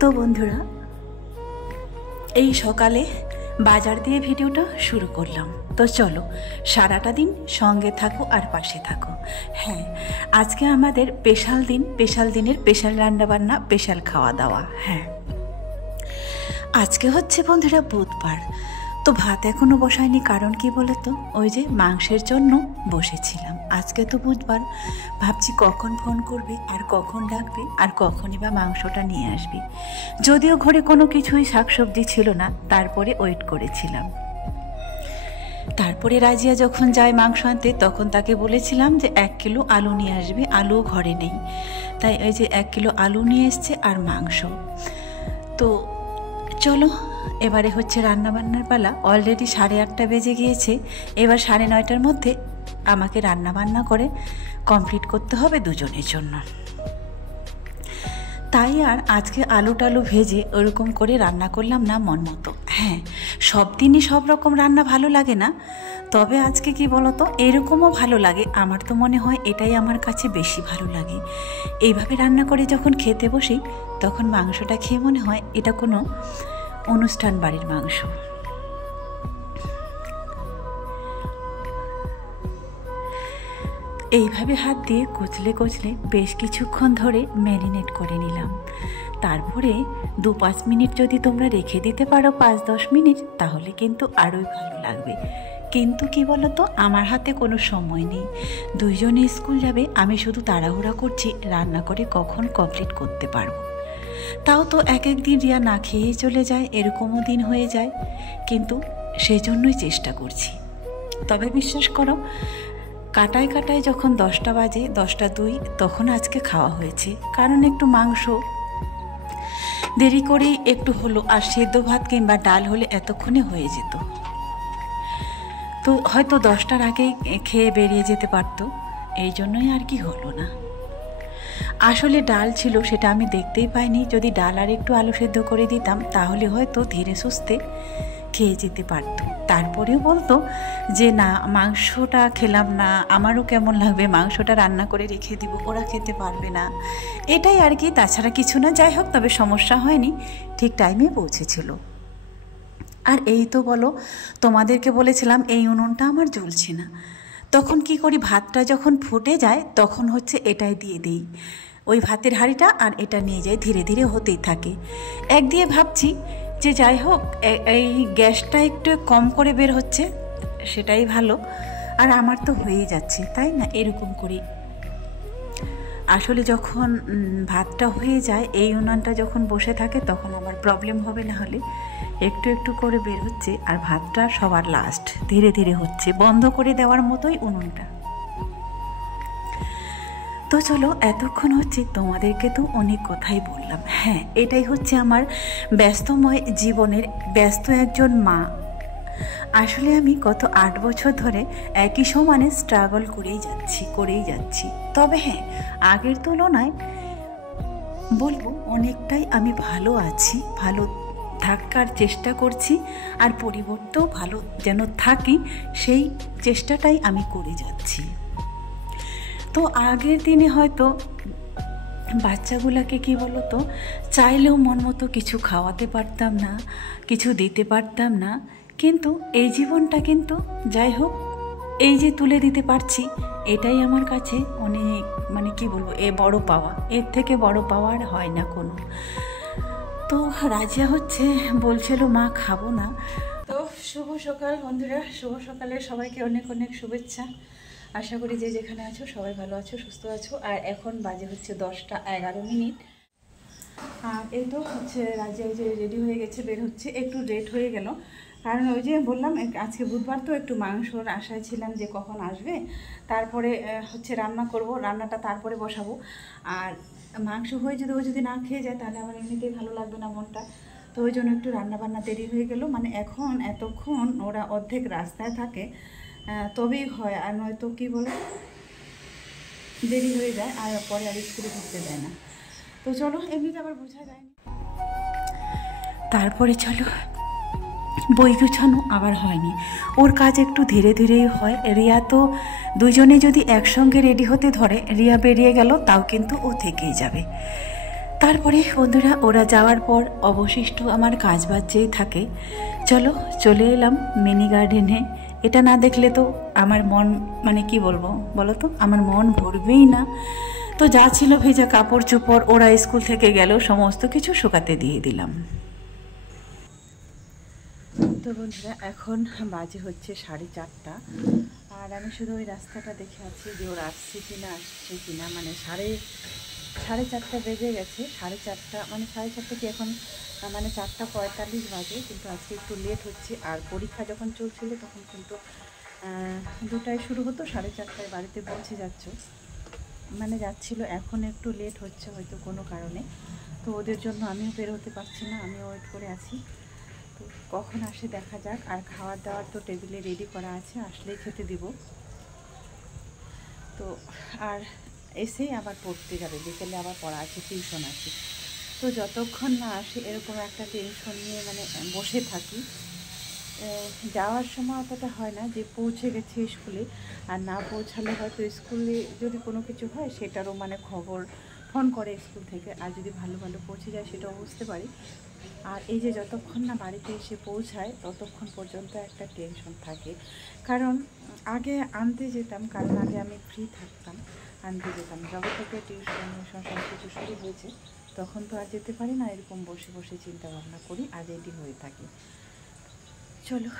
তো বন্ধুরা, এই সকালে বাজার দিয়ে ভিডিওটা শুরু করলাম। তো চলো সারাটা দিন সঙ্গে থাকো আর পাশে থাকো। হ্যাঁ, আজকে আমাদের স্পেশাল দিন, স্পেশাল দিনের স্পেশাল রান্নাবান্না, স্পেশাল খাওয়া দাওয়া। হ্যাঁ, আজকে হচ্ছে বন্ধুরা বুধবার। তো ভাত এখনও বসায়নি, কারণ কি বলে তো, ওই যে মাংসের জন্য বসেছিলাম। আজকে তো বুধবার, ভাবছি কখন ফোন করবে আর কখন ডাকবে আর কখনই বা মাংসটা নিয়ে আসবে। যদিও ঘরে কোনো কিছুই শাকসবজি ছিল না, তারপরে ওয়েট করেছিলাম। তারপরে রাজিয়া যখন যায় মাংস আনতে, তখন তাকে বলেছিলাম যে 1 কিলো আলু নিয়ে আসবে, আলুও ঘরে নেই। তাই ওই যে 1 কিলো আলু নিয়ে এসছে আর মাংস। তো চলো এবারে হচ্ছে রান্নাবান্নার পালা। অলরেডি 8:30 বেজে গিয়েছে। এবার 9:30টার মধ্যে আমাকে রান্নাবান্না করে কমপ্লিট করতে হবে দুজনের জন্য। তাই আর আজকে আলু টালু ভেজে ওরকম করে রান্না করলাম না মন মতো। হ্যাঁ, সব দিনই সব রকম রান্না ভালো লাগে না, তবে আজকে কি বলতো, এরকমও ভালো লাগে। আমার তো মনে হয় এটাই আমার কাছে বেশি ভালো লাগে। এইভাবে রান্না করে যখন খেতে বসি, তখন মাংসটা খেয়ে মনে হয় এটা কোনো অনুষ্ঠান বাড়ির মাংস। এইভাবে হাত দিয়ে কচলে কচলে বেশ কিছুক্ষণ ধরে ম্যারিনেট করে নিলাম। তারপরে 2-5 মিনিট যদি তোমরা রেখে দিতে পারো, 5-10 মিনিট, তাহলে কিন্তু আরোই ভালো লাগবে। কিন্তু কি বলতো, আমার হাতে কোনো সময় নেই। দুইজনে স্কুল যাবে, আমি শুধু তাড়াহুড়া করছি রান্না করে কখন কমপ্লিট করতে পারবো। তাও তো এক দিন রিয়া না খেয়েই চলে যায়, এরকমও দিন হয়ে যায়। কিন্তু সেজন্যই চেষ্টা করছি। তবে বিশ্বাস করো, কাটায় কাটায় যখন 10টা বাজে, 10টা 2, তখন আজকে খাওয়া হয়েছে। কারণ একটু মাংস দেরি করেই একটু হলো, আর সেদ্ধ ভাত কিংবা ডাল হলে এতক্ষণে হয়ে যেত। তো হয়তো 10টার আগেই খেয়ে বেরিয়ে যেতে পারতো, এই জন্যই আর কি হলো না। আসলে ডাল ছিল, সেটা আমি দেখতেই পাইনি। যদি ডাল আর একটু আলু সেদ্ধ করে দিতাম, তাহলে হয়তো ধীরে সুস্থে খেয়ে যেতে পারতো। তারপরেও বলতো যে না, মাংসটা খেলাম না, আমারও কেমন লাগবে, মাংসটা রান্না করে রেখে দিব, ওরা খেতে পারবে না, এটাই আর কি, তাছাড়া কিছু না। যাই হোক, তবে সমস্যা হয়নি, ঠিক টাইমে পৌঁছেছিল। আর এই তো বলো, তোমাদেরকে বলেছিলাম এই উনুনটা আমার জ্বলছে না। তখন কি করি, ভাতটা যখন ফুটে যায় তখন হচ্ছে এটাই দিয়ে দিই, ওই ভাতের হাঁড়িটা, আর এটা নিয়ে যাই, ধীরে ধীরে হতেই থাকে। একদিকে ভাবছি যে যাই হোক, এই গ্যাসটা একটু কম করে বের হচ্ছে, সেটাই ভালো। আর আমার তো হয়েই যাচ্ছে, তাই না? এরকম করি। আসলে যখন ভাতটা হয়ে যায়, এই উনানটা যখন বসে থাকে, তখন আমার প্রবলেম হবে। না হলে একটু একটু করে বের হচ্ছে, আর ভাতটা সবার লাস্ট ধীরে ধীরে হচ্ছে, বন্ধ করে দেওয়ার মতোই উনুনটা। তো চলো, এতক্ষণ হচ্ছে তোমাদেরকে তো অনেক কথাই বললাম। হ্যাঁ, এটাই হচ্ছে আমার ব্যস্তময় জীবনের ব্যস্ত একজন মা। আসলে আমি গত 8 বছর ধরে একই সমানে স্ট্রাগল করেই যাচ্ছি। তবে হ্যাঁ, আগের তুলনায় বলবো অনেকটাই আমি ভালো আছি, ভালো থাকার চেষ্টা করছি। আর পরিবর্তেও ভালো যেন থাকি, সেই চেষ্টাটাই আমি করে যাচ্ছি। তো আগের দিনে হয়তো বাচ্চাগুলোকে কি বলতো, চাইলেও মন মতো কিছু খাওয়াতে পারতাম না, কিছু দিতে পারতাম না। কিন্তু এই জীবনটা কিন্তু যাই হোক, এই যে তুলে দিতে পারছি, এটাই আমার কাছে অনেক, মানে কি বলবো, বড় পাওয়া। এর থেকে বড় পাওয়া আর হয় না কোনো। তো রাজিয়া হচ্ছে বলছিল মা খাবো না। তো শুভ সকাল বন্ধুরা, শুভ সকালে সবাইকে অনেক অনেক শুভেচ্ছা। আশা করি যে যেখানে আছো সবাই ভালো আছো, সুস্থ আছো। আর এখন বাজে হচ্ছে 10টা 11 মিনিট। আর এই তো হচ্ছে রাজিয়া যে রেডি হয়ে গেছে, বের হচ্ছে। একটু লেট হয়ে গেল, কারণ ওই যে বললাম আজকে বুধবার, তো একটু মাংসর আশায় ছিলাম যে কখন আসবে। তারপরে হচ্ছে রান্না করব, রান্নাটা তারপরে বসাবো। আর মাংস হয়ে যদি ও যদি না খেয়ে যায়, তাহলে আমার এমনিতেই ভালো লাগবে না মনটা। তো ওই জন্য একটু রান্নাবান্না দেরি হয়ে গেল। মানে এখন এতক্ষণ ওরা অর্ধেক রাস্তায় থাকে, তবেই হয়। আর নয়তো কী বলে, দেরি হয়ে যায়, আর পরে আর স্কুলে ঢুকতে দেয় না। তো চলো, এমনিতে আবার বোঝা যায়নি। তারপরে চলো, বই গুছানো আবার হয়নি, ওর কাজ একটু ধীরে ধীরেই হয়। রিয়া তো দুজনে যদি একসঙ্গে রেডি হতে ধরে, রিয়া বেরিয়ে গেল, তাও কিন্তু ও থেকেই যাবে। তারপরে বন্ধুরা ওরা যাওয়ার পর অবশিষ্ট আমার কাজ বাজতেই থাকে। চলো চলে এলাম মিনি গার্ডেনে। এটা না দেখলে তো আমার মন মানে কি বলবো বলো তো, আমার মন ভরবেই না। তো যা ছিল ভেজা কাপড় চোপড় ওরা স্কুল থেকে গেল সমস্ত কিছু শুকাতে দিয়ে দিলাম। তো বন্ধুরা এখন বাজে হচ্ছে 4:30, আর আমি শুধু ওই রাস্তাটা দেখে আছি যে ওরা আসছে কিনা আসছে কিনা। মানে সাড়ে 4:30 বেজে গেছে। 4:30 মানে 4:30 কি এখন মানে 4:45 বাজে, কিন্তু আজকে একটু লেট হচ্ছে। আর পরীক্ষা যখন চলছিল তখন কিন্তু 2টায় শুরু হতো, 4:30টায় বাড়িতে পৌঁছে মানে যাচ্ছিল। এখন একটু লেট হচ্ছে হয়তো কোনো কারণে, তো ওদের জন্য আমিও বের হতে পারছি না, আমিও ওয়েট করে আছি। তো কখন আসে দেখা যাক। আর খাওয়ার দাওয়ার তো টেবিলে রেডি করা আছে, আসলেই খেতে দিব। তো আর এসেই আবার পড়তে যাবে, বিকেলে আবার পড়া আছে, টিউশন আছে। তো যতক্ষণ না আসে এরকম একটা টেনশন নিয়ে মানে বসে থাকি। যাওয়ার সময় অতটা হয় না যে পৌঁছে গেছে স্কুলে, আর না পৌঁছালে হয়তো স্কুলে যদি কোনো কিছু হয় সেটারও মানে খবর ফোন করে স্কুল থেকে, আর যদি ভালো ভালো পৌঁছে যায় সেটাও বুঝতে পারি। আর এই যে যতক্ষণ না বাড়িতে এসে পৌঁছায় ততক্ষণ পর্যন্ত একটা টেনশন থাকে। কারণ আগে আনতে যেতাম, কারণ আগে আমি ফ্রি থাকতাম, আনতে যেতাম। যবে থেকে টিউশন সব কিছু শুরু হয়েছে তখন তো আর যেতে পারি না। এরকম বসে বসে চিন্তা ভাবনা করি আর রেডি হয়ে থাকি। চলো।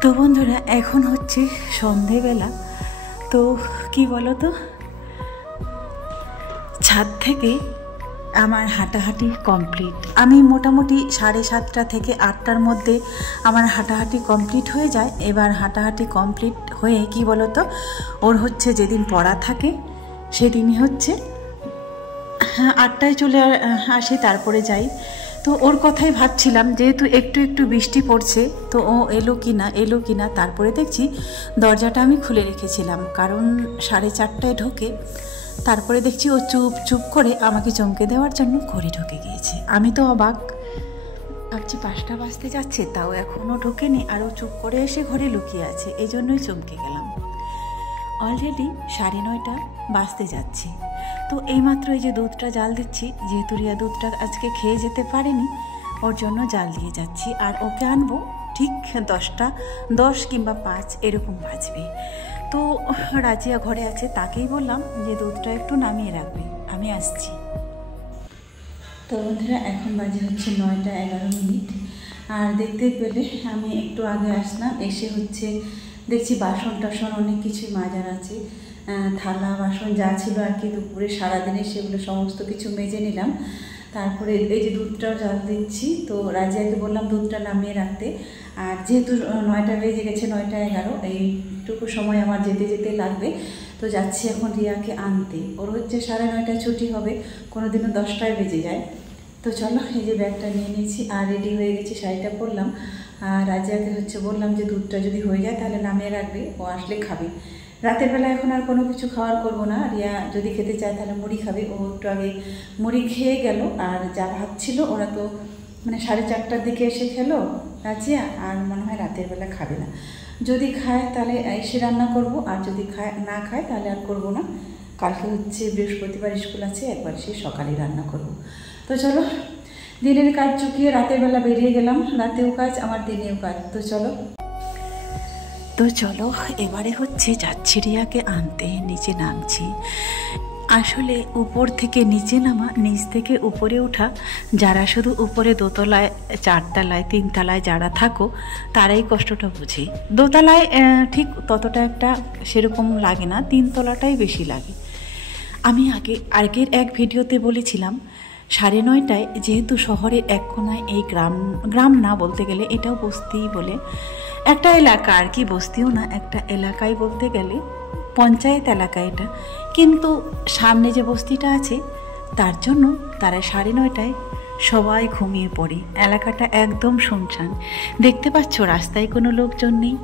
তো বন্ধুরা এখন হচ্ছে সন্ধেবেলা। তো কি বলো তো, ছাদ থেকে আমার হাঁটাহাঁটি কমপ্লিট। আমি মোটামুটি 7:30 থেকে 8টার মধ্যে আমার হাঁটাহাঁটি কমপ্লিট হয়ে যায়। এবার হাঁটাহাঁটি কমপ্লিট হয়ে কি বলো তো, ওর হচ্ছে যেদিন পড়া থাকে সেদিনই হচ্ছে 8টায় চলে আসি, তারপরে যাই। তো ওর কথাই ভাবছিলাম, যেহেতু একটু একটু বৃষ্টি পড়ছে তো ও এলো কি না। তারপরে দেখছি দরজাটা আমি খুলে রেখেছিলাম, কারণ 4:30টায় ঢোকে। তারপরে দেখছি ও চুপ চুপ করে আমাকে চমকে দেওয়ার জন্য ঘরে ঢুকে গিয়েছে। আমি তো অবাক, ভাবছি 5টা বাজতে যাচ্ছে তাও এখনও ঢোকেনি, আর ও চুপ করে এসে ঘরে লুকিয়ে আছে। এই জন্যই চমকে গেলাম। অলরেডি 9:30 বাজতে যাচ্ছে। তো এইমাত্র এই যে দুধটা জাল দিচ্ছি, যেহেতু রিয়া দুধটা আজকে খেয়ে যেতে পারেনি, ওর জন্য জাল দিয়ে যাচ্ছি। আর ওকে আনবো ঠিক 10 কিংবা 5 এরকম বাজবে। তো রাজিয়া ঘরে আছে, তাকেই বললাম যে দুধটা একটু নামিয়ে রাখবে, আমি আসছি। তো বন্ধুরা এখন বাজে হচ্ছে 9:11। আর দেখতে পেলে আমি একটু আগে আসলাম, এসে হচ্ছে দেখছি বাসন টাসন অনেক কিছুই মাজার আছে। থালা বাসন যা ছিল আর কি দুপুরে সারাদিনে সেগুলো সমস্ত কিছু মেজে নিলাম। তারপরে এই যে দুধটাও জাল দিচ্ছি। তো রাজিয়াকে বললাম দুধটা নামিয়ে রাখতে। আর যেহেতু 9টা বেজে গেছে, 9:11, এইটুকু সময় আমার যেতে যেতে লাগবে। তো যাচ্ছি এখন রিয়াকে আনতে। ওর হচ্ছে 9:30টায় ছুটি হবে, কোনো দিনও 10টায় বেজে যায়। তো চলো, এই যে ব্যাগটা নিয়ে নিয়েছি আর রেডি হয়ে গেছি, শাড়িটা পরলাম। আর রাজিয়াকে হচ্ছে বললাম যে দুধটা যদি হয়ে যায় তাহলে নামিয়ে রাখবে, ও আসলে খাবে। রাতের বেলা এখন আর কোনো কিছু খাওয়ার করবো না। রিয়া যদি খেতে চায় তাহলে মুড়ি খাবে, ও একটু আগে মুড়ি খেয়ে গেল। আর যা ভাত ছিল ওরা তো মানে 4:30টার দিকে এসে খেলো রাজিয়া, আর মনে হয় রাতের বেলা খাবে না। যদি খায় তাহলে এসে রান্না করব, আর যদি না খায় তাহলে আর করবো না। কালকে হচ্ছে বৃহস্পতিবার, স্কুল আছে, একবার সে সকালে রান্না করব। তো চলো, দিনের কাজ চুকিয়ে রাতের বেলা বেরিয়ে গেলাম। রাতেও কাজ আমার, দিনেও কাজ। তো চলো এবারে হচ্ছে যাচ্ছি রিয়াকে আনতে, নিচে নামছি। আসলে উপর থেকে নিচে নামা, নিচ থেকে উপরে ওঠা, যারা শুধু উপরে দোতলায়, 4তলায়, 3তলায় যারা থাকো তারাই কষ্টটা বুঝে। দোতলায় ঠিক ততটা একটা সেরকম লাগে না, 3তলাটাই বেশি লাগে। আমি আগের এক ভিডিওতে বলেছিলাম 9:30টায়, যেহেতু শহরের এক কোনায় এই গ্রাম না বলতে গেলে এটাও বস্তিই বলে একটা এলাকা আর কি, বস্তিও না, একটা এলাকায় বলতে গেলে পঞ্চায়েত এলাকা এটা, কিন্তু সামনে যে বস্তিটা আছে তার জন্য তারা 9:30টায় সবাই ঘুমিয়ে পড়ে। এলাকাটা একদম শুনশান, দেখতে পাচ্ছ রাস্তায় কোনো লোকজন নেই।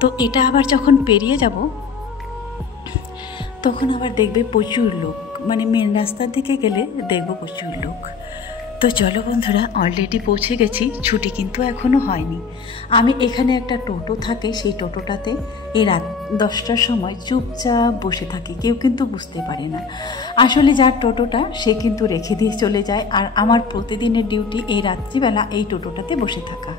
তো এটা আবার যখন পেরিয়ে যাব তখন আবার দেখবে প্রচুর লোক, মানে মেন রাস্তার দিকে গেলে দেখবো প্রচুর লোক। তো তো চলো বন্ধুরা, অলরেডি পৌঁছে গেছি, ছুটি কিন্তু এখনও হয়নি। আমি এখানে একটা টোটো থাকে, সেই টোটোটাতে এই রাত 10টার সময় চুপচাপ বসে থাকি, কেউ কিন্তু বুঝতে পারে না। আসলে যার টোটোটা সে কিন্তু রেখে দিয়ে চলে যায়, আর আমার প্রতিদিনের ডিউটি এই রাত্রিবেলা এই টোটোটাতে বসে থাকা।